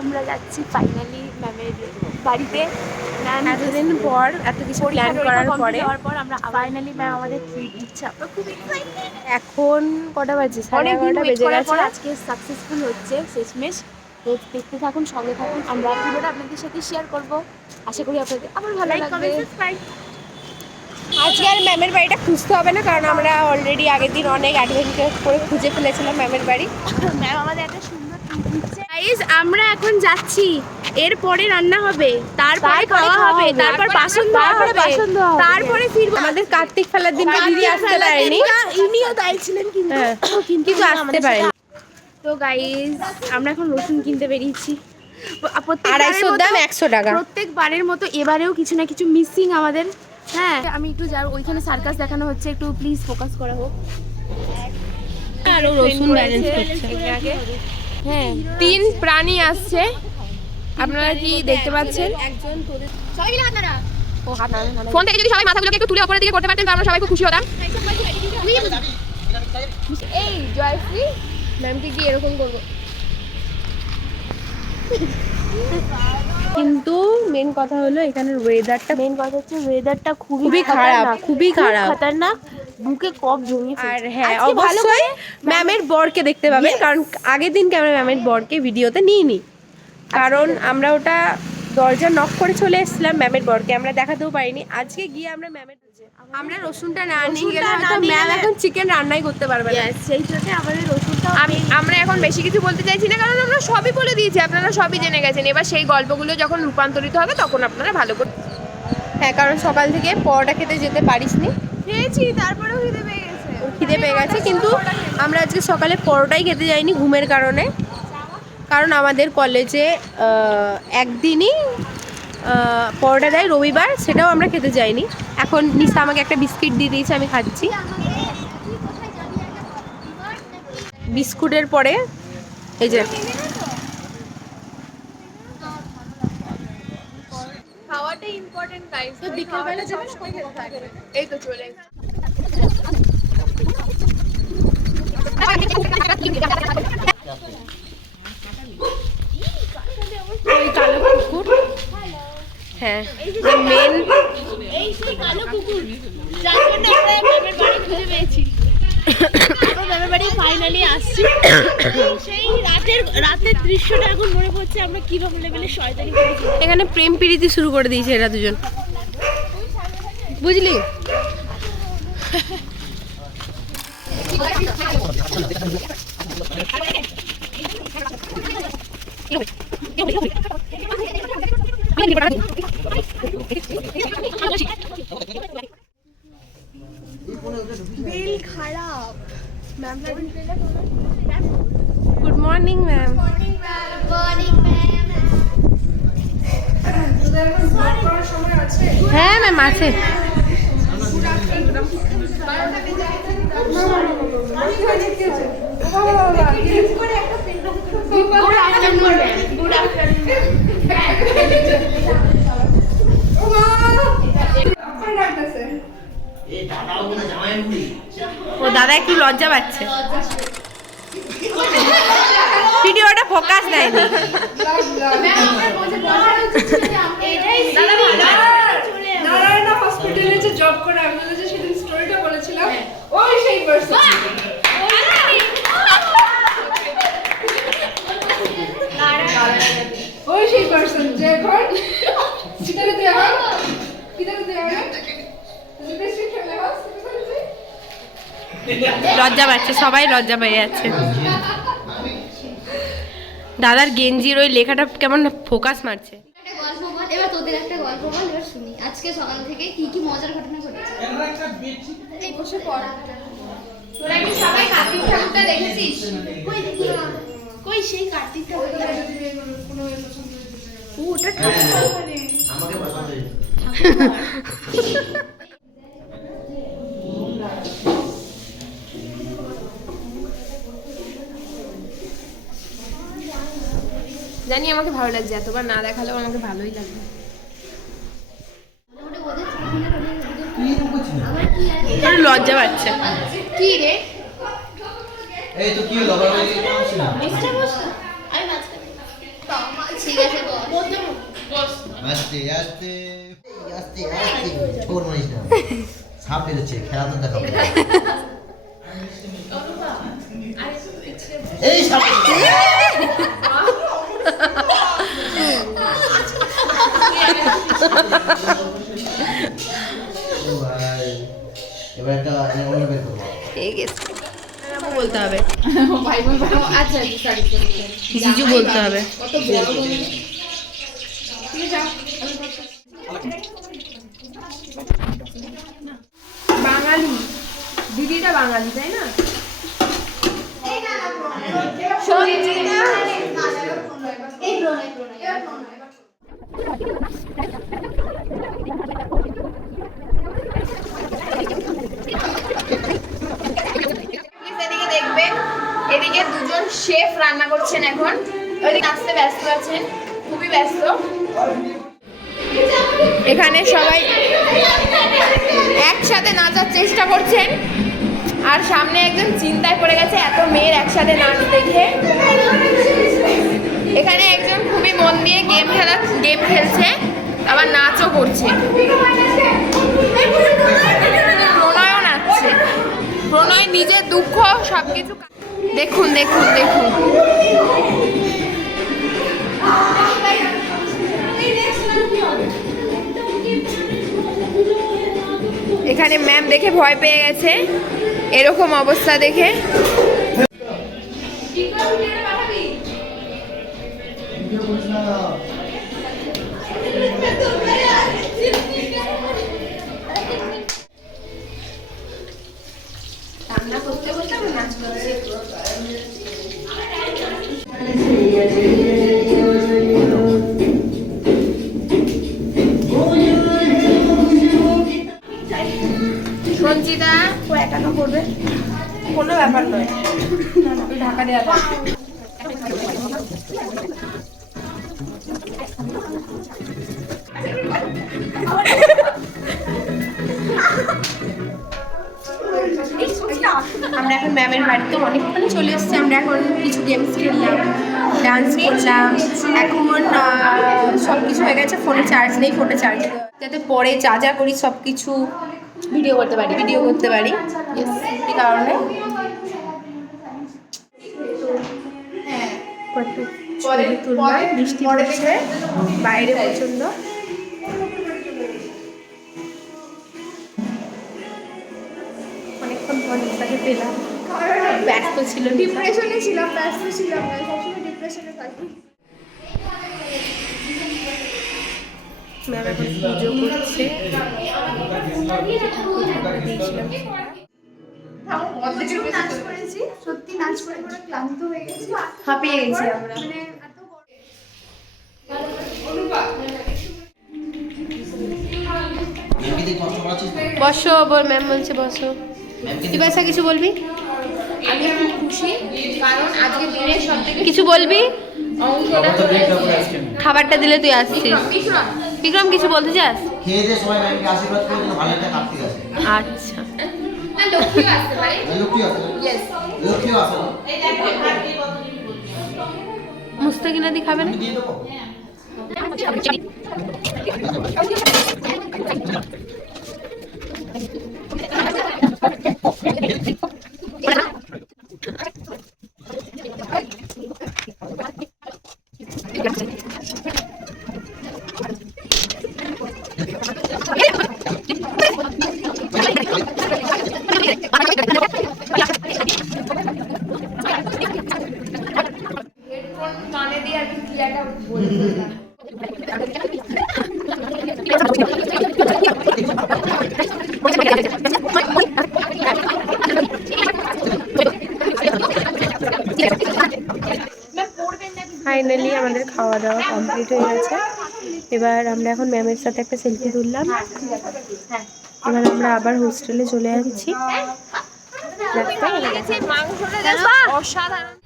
আমরা যাচ্ছি ফাইনালি ম্যামের বাড়িতে। ম্যাম এতদিন পর এত কিছু প্ল্যান করার পর আমরা ফাইনালি ম্যাম আমাদের ট্রিট দিচ্ছে। আমরা খুব এক্সাইটেড। এখন কটা বাজে? 11:30 বেজে গেছে। আজকে সাকসেসফুল হচ্ছে শেষমেশ। তো দেখতে থাকুন, সঙ্গে থাকুন, আমরা পুরোটা আপনাদের সাথে শেয়ার করব। আশা করি আপনাদের আবার ভালো লাগবে। আজকে আর ম্যামের বাড়িটা খুঁজতে হবে না, কারণ আমরা অলরেডি আগের দিন অনেক অ্যাডভেঞ্চার করে খুঁজে ফেলেছিলাম ম্যামের বাড়ি। ম্যাম আমাদের একটা সুন্দর ট্রিট দিচ্ছে। গাইস, আমরা এখন যাচ্ছি, এরপরে রান্না হবে, তারপরে খাওয়া হবে, তারপর বাসন ধোয়া হবে, তারপরে ফিরবো। আমাদের কার্তিক ফেলার দিনটা দিদি আসতে পারেনি, ইনিও দায়ী ছিলেন কিন্তু আসতে পারেনি। তো গাইস, আমরা এখন রসুন কিনতে বেরিয়েছি। 250 দাম 100 টাকা। প্রত্যেকবারের মতো এবারেও কিছু না কিছু মিসিং আমাদের। হ্যাঁ, আমি একটু যাই, ওইখানে সার্কাস দেখানো হচ্ছে, একটু প্লিজ ফোকাস করা হোক। আরো রসুন ব্যালেন্স করছে। হ্যাঁ, 3 প্রাণী আসছে, আপনারা কি দেখতে পাচ্ছেন? একজন তোদের সবাই মিলে হাত নাড়া। ও হাত নাড়া। ফোন থেকে যদি সবাই মাথাগুলোকে একটু তুলে উপরের দিকে করতে পারতেন, তাহলে আমরা সবাই খুব খুশি হতাম। এই জয়শ্রী ম্যামকে কি এরকম করবো? কিন্তু মেন কথা হলো এখানে ওয়েদারটা খুবই খারাপ, খুবই খারাপ, খতরনাক। বুকে কফ জমিয়ে ফেলছে। আর হ্যাঁ, অবশ্যই ম্যামের বরকে দেখতে পাবেন, কারণ আগের দিনকে আমরা ম্যামের বরকে ভিডিওতে নিইনি, কারণ আমরা ওটা দরজা নক করে চলে এসেছিলাম। ম্যামের বরকে আমরা দেখাতেও পারিনি। আজকে গিয়ে আমরা রসুনটা না নিয়ে গেলে হয়তো ম্যাম এখন চিকেন রান্নাই করতে পারবে না। সেই জন্য আমাদের রসুনটা আমরা এখন বেশি কিছু বলতে চাইছি না, কারণ আমরা সবই বলে দিয়েছি, আপনারা সবই জেনে গেছেন। এবার সেই গল্পগুলো যখন রূপান্তরিত হবে তখন আপনারা ভালো করে। হ্যাঁ, কারণ সকাল থেকে পরোটা খেতে যেতে পারিসনি। খেয়েছি, তারপরেও খিদে পেয়ে গেছে, কিন্তু আমরা আজকে সকালে পরোটাই খেতে যাইনি ঘুমের কারণে। কারণ আমাদের কলেজে একদিনই পরোটা দেয়, রবিবার, সেটাও আমরা খেতে যাইনি। এখন নিশা আমাকে একটা বিস্কিট দিয়ে দিয়েছে, আমি খাচ্ছি। বিস্কুটের পরে এই যে খাওয়াটাই ইম্পর্টেন্ট গাইস। তো বিকেলবেলা যাবে, সবাই খেতে থাকবে। এই তো চলে ওই কালো কুকুর। হ্যাঁ, মেন এই সেই কালো কুকুর যার জন্য আমরা ম্যামের বাড়ি খুঁজে পেয়েছি। আমরা ম্যামের বাড়ি ফাইনালি আসছি। সেই রাতের দৃশ্যটা এখন মনে পড়ছে, আমরা কিরকম লেভেলে শয়তানি করেছি। এখানে প্রেম প্রীতি শুরু করে দিয়েছে এরা দুজন, বুঝলি? বিল খারাপ। Good morning ma'am. হ্যাঁ ম্যাম, আছে। ও দাদা একটু লজ্জা পাচ্ছে, ভিডিওটা ফোকাস দেয়নি। নারায়ণা হসপিটালে যে জব করে আমি যে সেদিন স্টোরিটা বলেছিলাম, ওই সেই পারসন। ওই সেই পারসন যে এখন কিটারে দেওয়া লজ্জা পাচ্ছে, সবাই লজ্জা পেয়ে যাচ্ছে। দাদার গেঞ্জির ওই লেখাটা কেমন ফোকাস মারছে। এবার তোদের একটা গল্প বল, এবার শুনি। আজকে সকাল থেকে কি কি মজার ঘটনা ঘটেছে? এই বসে পড়। তোরা কি সবাই কার্তিক ঠাকুরটা দেখেছিস? কই দেখি না। কই সেই কার্তিক ঠাকুরটা? ওটা ঠাকুর মানে আমাকে পছন্দ হয়েছে। জানি আমাকে ভালো লাগছে, এতবার না দেখালেও আমাকে ভালোই লাগবে। লজ্জা পাচ্ছে। কি রে? এই তো কি হলো? আবার ওই আমি মাঝখানে ঠিক আছে বস। আস্তে আস্তে আস্তে আস্তে ছোট মানিস না সাপ বেরোচ্ছে খেলা তো দেখাবো এই সাপ ও ভাই এবার একটা অন্য বের করবো ঠিক আছে বলতে হবে ভাই বলবো আচ্ছা সরি জিজু বলতে হবে কত বড় ঠিক আছে বাঙালি দিদিটা বাঙালি তাই না এদিকে দেখবে এদিকে দুজন শেফ রান্না করছেন এখন ওইদিকে নাচতে ব্যস্ত আছেন খুবই ব্যস্ত এখানে সবাই একসাথে নাচার চেষ্টা করছেন আর সামনে একজন চিন্তায় পড়ে গেছে এত মেয়ের একসাথে নাচ দেখে এখানে একজন খুবই মন দিয়ে গেম খেলছে আবার নাচও করছে প্রণয়ও নাচছে প্রণয় নিজের দুঃখ সবকিছু দেখুন দেখুন দেখুন এখানে ম্যাম দেখে ভয় পেয়ে গেছে এরকম অবস্থা দেখে রান্না করতে করতে আমরা নাচ করছি সঞ্চিতা ও একা করবে কোনো ব্যাপার নয় ঢাকা দেওয়া আমরা এখন ম্যামের বাড়িতে অনেকক্ষণ চলে এসেছি আমরা এখন কিছু গেমস খেললাম ডান্স করলাম এখন সব কিছু হয়ে গেছে ফোনে চার্জ নেই ফোনে চার্জ যাতে পরে যা যা করি সব কিছু ভিডিও করতে পারি এই কারণে ছবি তুললাম বৃষ্টি পড়েছে বাইরে প্রচন্ড অনেকক্ষণ পর নিশাকে পেলাম ব্যস্ত ছিল ডিপ্রেশনে ছিলাম ব্যস্ত ছিলাম না সবসময় ডিপ্রেশনে থাকি ম্যাম এখন পুজো করছে নাচ করেছি সত্যি নাচ করে পুরো ক্লান্ত হয়ে গেছি হাঁপিয়ে গেছি আমরা মানে এত অনুভব ম্যামকে কষ্ট করাচ্ছিস বসো বল ম্যাম বলছে বসো তুই বাসা কিছু বলবি আমি খুব খুশি কারণ আজকে দিনের সবথেকে কিছু বলবি অঙ্কটা চলে এসেছে খাবারটা দিলে তুই আসছিস বিক্রম বিক্রম কিছু বলতে চাস খেয়ে দিয়ে সবাই ম্যামকে আশীর্বাদ করে যেন ভালো একটা কার্তিক আসে আচ্ছা না লক্ষ্মীও আসতে পারে লক্ষ্মী আছে ইয়েস লক্ষ্মীও আছে মুস্তাকিনা দি খাবে না দিয়ে দেবো হেডফোন কানে দিয়ে আর কি ক্রিয়াটা বলছিলাম ফাইনালি আমাদের খাওয়া দাওয়া কমপ্লিট হয়ে গেছে এবার আমরা এখন ম্যামের সাথে একটা সেলফি তুললাম এবার আমরা আবার হোস্টেলে চলে যাচ্ছি মাংসটা অসাধারণ